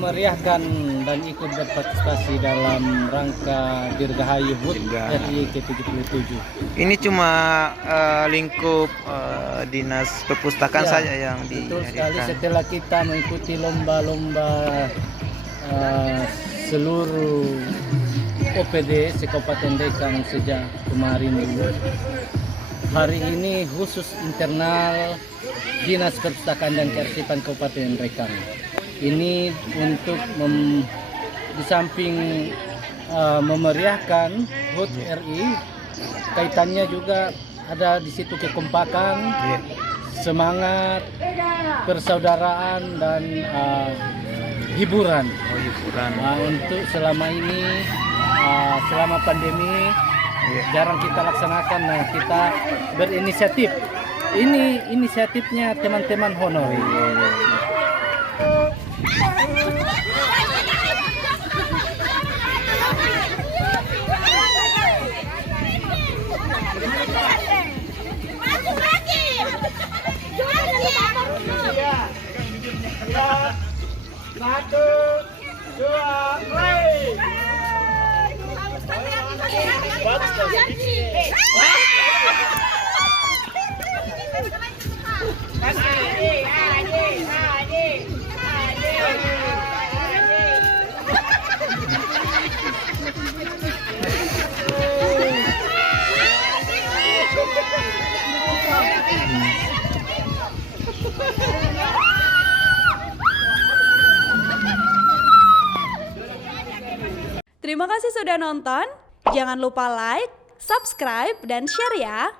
memeriahkan dan ikut berpartisipasi dalam rangka Dirgahayu HUT RI ke-77. Ini cuma lingkup dinas perpustakaan Ya, saja yang betul sekali. dihadirkan. Setelah kita mengikuti lomba-lomba seluruh OPD se-Kabupaten Dekang sejak kemarin dulu, hari ini khusus internal Dinas Perpustakaan dan Kearsipan Kabupaten Dekang. Ini untuk di samping memeriahkan HUT RI, kaitannya juga ada di situ kekompakan, semangat, persaudaraan dan hiburan. Hiburan. Untuk selama ini, selama pandemi jarang kita laksanakan. Nah, kita berinisiatif. Ini inisiatifnya teman-teman Honor. Satu, dua, play. Terima kasih sudah nonton. Jangan lupa like, subscribe, dan share ya.